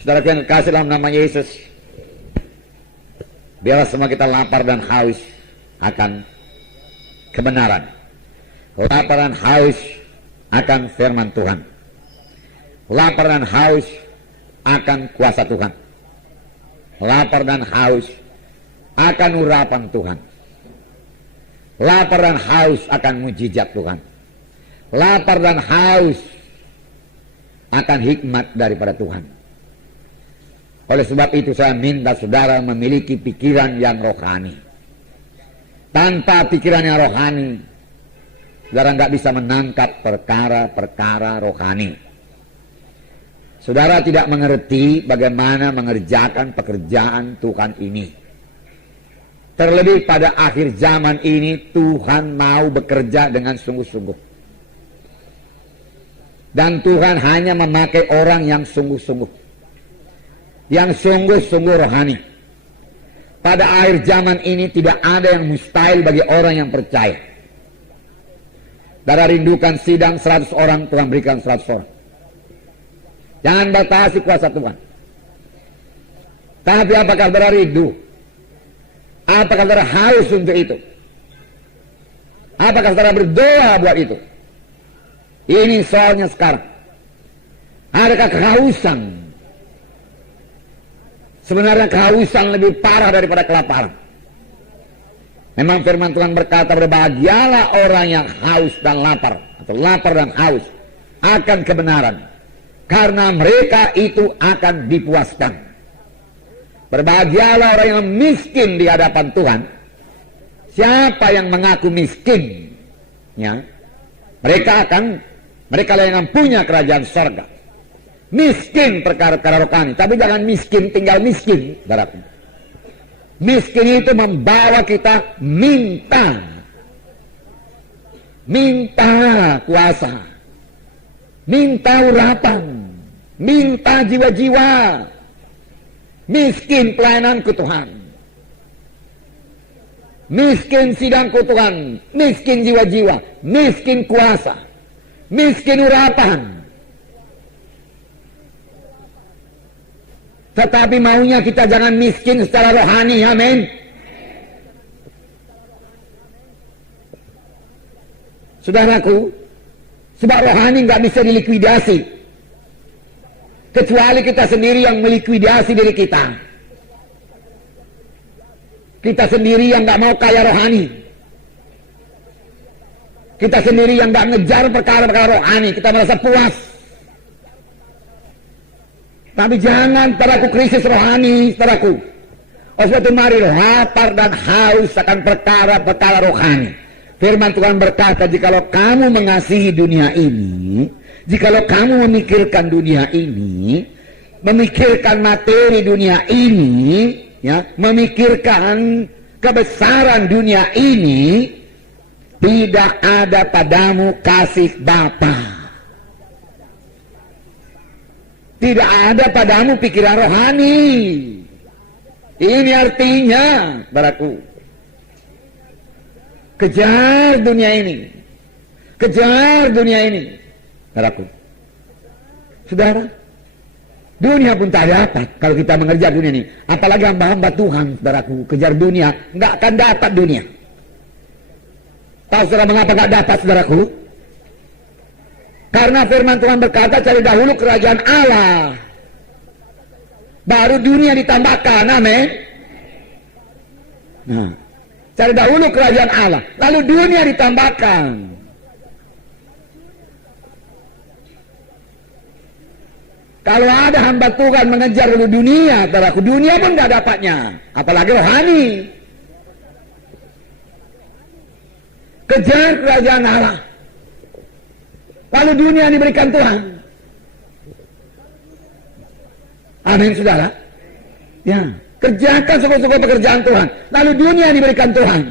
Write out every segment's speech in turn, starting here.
Saudara yang kekasih dalam nama Yesus, biarlah semua kita lapar dan haus akan kebenaran, lapar dan haus akan firman Tuhan, lapar dan haus akan kuasa Tuhan, lapar dan haus akan urapan Tuhan, lapar dan haus akan mujizat Tuhan, lapar dan haus akan hikmat daripada Tuhan. Oleh sebab itu saya minta saudara memiliki pikiran yang rohani. Tanpa pikiran yang rohani, saudara nggak bisa menangkap perkara-perkara rohani. Saudara tidak mengerti bagaimana mengerjakan pekerjaan Tuhan ini. Terlebih pada akhir zaman ini, Tuhan mau bekerja dengan sungguh-sungguh. Dan Tuhan hanya memakai orang yang sungguh-sungguh, yang sungguh-sungguh rohani. Pada akhir zaman ini tidak ada yang mustahil bagi orang yang percaya. Saudara rindukan sidang 100 orang, Tuhan berikan 100 orang. Jangan batasi kuasa Tuhan. Tapi apakah saudara rindu? Apakah saudara haus untuk itu? Apakah saudara berdoa buat itu? Ini soalnya sekarang. Adakah kehausan? Sebenarnya kehausan lebih parah daripada kelaparan. Memang firman Tuhan berkata, berbahagialah orang yang haus dan lapar, atau lapar dan haus akan kebenaran, karena mereka itu akan dipuaskan. Berbahagialah orang yang miskin di hadapan Tuhan. Siapa yang mengaku miskin, ya, mereka yang punya kerajaan sorga. Miskin perkara-perkara rohani, tapi jangan miskin tinggal miskin, saudaraku. Miskin itu membawa kita minta kuasa, minta urapan, minta jiwa-jiwa. Miskin pelayananku Tuhan, miskin sidangku Tuhan, miskin jiwa-jiwa, miskin kuasa, miskin urapan. Tetapi maunya kita jangan miskin secara rohani, amin. Saudaraku, sebab rohani nggak bisa dilikuidasi, kecuali kita sendiri yang melikuidasi diri kita. Kita sendiri yang nggak mau kaya rohani. Kita sendiri yang nggak ngejar perkara-perkara rohani, kita merasa puas. Tapi jangan, saudaraku, krisis rohani, saudaraku. Oleh sebab itu mari lapar dan haus akan perkara-perkara rohani. Firman Tuhan berkata, jikalau kamu mengasihi dunia ini, jikalau kamu memikirkan dunia ini, memikirkan materi dunia ini, ya, memikirkan kebesaran dunia ini, tidak ada padamu kasih Bapa. Tidak ada padamu pikiran rohani. Ini artinya, saudaraku, kejar dunia ini. Kejar dunia ini, saudaraku. Saudara, dunia pun tak dapat kalau kita mengejar dunia ini. Apalagi hamba-hamba Tuhan, saudaraku, kejar dunia, nggak akan dapat dunia. Tahu saudara mengapa nggak dapat, saudaraku? Karena firman Tuhan berkata, cari dahulu kerajaan Allah, baru dunia ditambahkan, amin. Nah, cari dahulu kerajaan Allah, lalu dunia ditambahkan. Kalau ada hamba Tuhan mengejar dulu dunia, saudaraku, dunia pun nggak dapatnya, apalagi rohani. Kejar kerajaan Allah, lalu dunia diberikan Tuhan. Amin, saudara. Ya, kerjakan sungguh-sungguh pekerjaan Tuhan, lalu dunia diberikan Tuhan.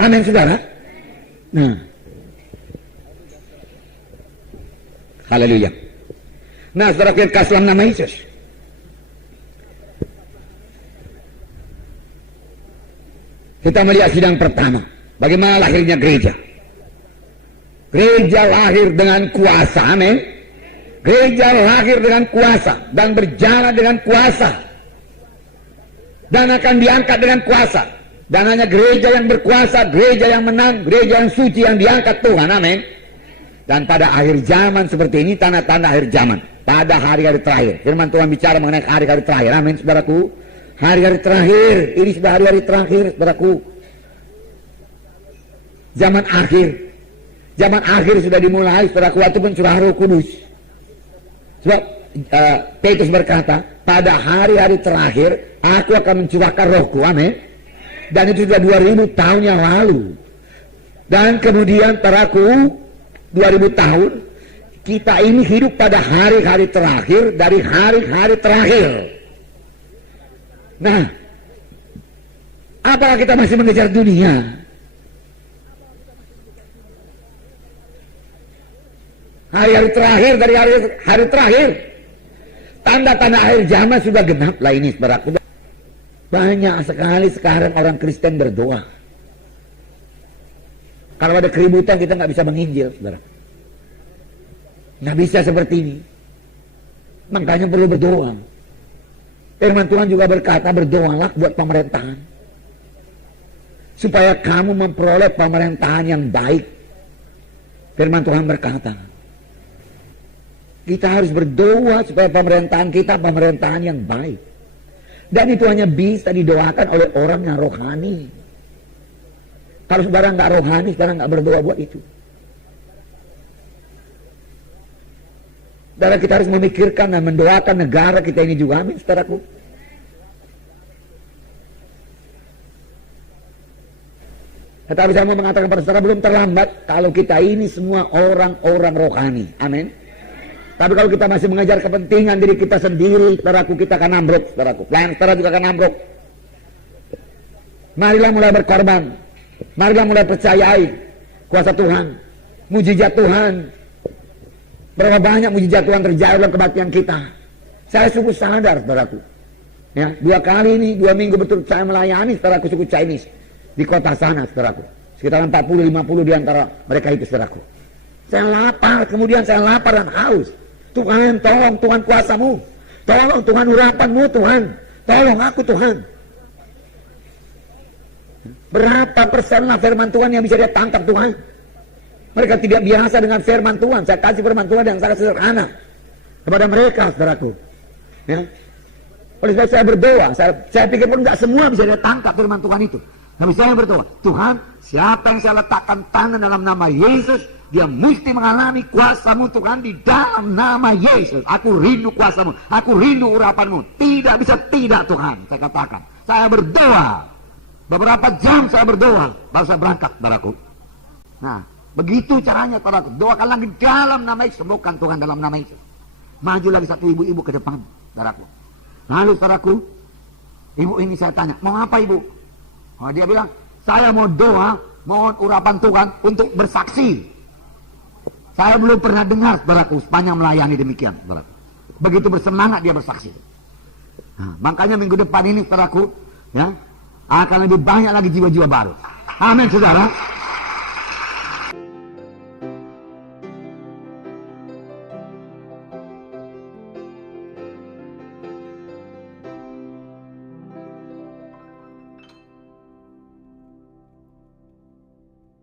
Amin, saudara. Nah, haleluya. Nah, saudara kita kasih dalam nama Yesus. Kita melihat sidang pertama, bagaimana lahirnya gereja. Gereja lahir dengan kuasa, amin. Gereja lahir dengan kuasa dan berjalan dengan kuasa dan akan diangkat dengan kuasa. Dan hanya gereja yang berkuasa, gereja yang menang, gereja yang suci yang diangkat Tuhan. Amin. Dan pada akhir zaman seperti ini, tanda-tanda akhir zaman, pada hari-hari terakhir, firman Tuhan bicara mengenai hari-hari terakhir. Amin, saudaraku. Hari-hari terakhir, ini sudah hari-hari terakhir, saudaraku. Zaman akhir sudah dimulai, saudaraku, waktu pencurahan Roh Kudus. Sebab Petrus berkata, pada hari-hari terakhir aku akan mencurahkan Rohku. Amin. Dan itu sudah 2000 tahun yang lalu. Dan kemudian saudaraku, 2000 tahun kita ini hidup pada hari-hari terakhir dari hari-hari terakhir. Nah, apakah kita masih mengejar dunia? Hari-hari terakhir dari hari terakhir, tanda-tanda akhir zaman sudah genap lah ini, saudaraku. Banyak sekali sekarang orang Kristen berdoa. Kalau ada keributan kita nggak bisa menginjil, saudara. Nggak bisa seperti ini. Makanya perlu berdoa. Firman Tuhan juga berkata, berdoalah buat pemerintahan, supaya kamu memperoleh pemerintahan yang baik. Firman Tuhan berkata, kita harus berdoa supaya pemerintahan kita pemerintahan yang baik. Dan itu hanya bisa didoakan oleh orang yang rohani. Kalau saudara nggak rohani, saudara nggak berdoa buat itu. Saudara, kita harus memikirkan dan mendoakan negara kita ini juga. Amin, saudaraku. Tetapi saya mau mengatakan pada saudara, belum terlambat kalau kita ini semua orang-orang rohani. Amin. Tapi kalau kita masih mengejar kepentingan diri kita sendiri, saudaraku, kita akan ambruk, saudaraku. Pelayan saudara juga akan ambruk. Marilah mulai berkorban. Marilah mulai percayai kuasa Tuhan, mujizat Tuhan. Berapa banyak mujizat Tuhan terjadi dalam kebaktian kita. Saya sungguh sadar, saudaraku. Ya, 2 kali ini, 2 minggu betul saya melayani saudaraku suku Chinese di kota sana, saudaraku. Sekitar 40-50 di antara mereka itu, saudaraku. Saya lapar, kemudian saya lapar dan haus. Tuhan, tolong Tuhan kuasamu. Tolong Tuhan urapanmu, Tuhan. Tolong aku, Tuhan. Berapa persenlah firman Tuhan yang bisa dia tangkap, Tuhan? Mereka tidak biasa dengan firman Tuhan. Saya kasih firman Tuhan yang sangat sederhana kepada mereka, saudaraku. Ya. Oleh sebab saya berdoa, saya pikir pun tidak semua bisa dia tangkap firman Tuhan itu. Tapi saya berdoa, Tuhan, siapa yang saya letakkan tangan dalam nama Yesus, dia mesti mengalami kuasamu, Tuhan, di dalam nama Yesus. Aku rindu kuasamu, aku rindu urapanmu. Tidak bisa tidak, Tuhan, saya katakan. Saya berdoa, beberapa jam saya berdoa, baru saya berangkat, saudaraku. Nah, begitu caranya, saudaraku. Doakan lagi dalam nama Yesus, sembuhkan Tuhan dalam nama Yesus. Maju lagi satu ibu-ibu ke depan, saudaraku. Lalu, saudaraku, ibu ini saya tanya, mau apa ibu? Oh, dia bilang, saya mau doa, mohon urapan Tuhan untuk bersaksi. Saya belum pernah dengar, saudaraku, sepanjang melayani demikian, saudaraku. Begitu bersemangat dia bersaksi. Nah, makanya minggu depan ini, saudaraku, ya, akan lebih banyak lagi jiwa-jiwa baru. Amin, saudara.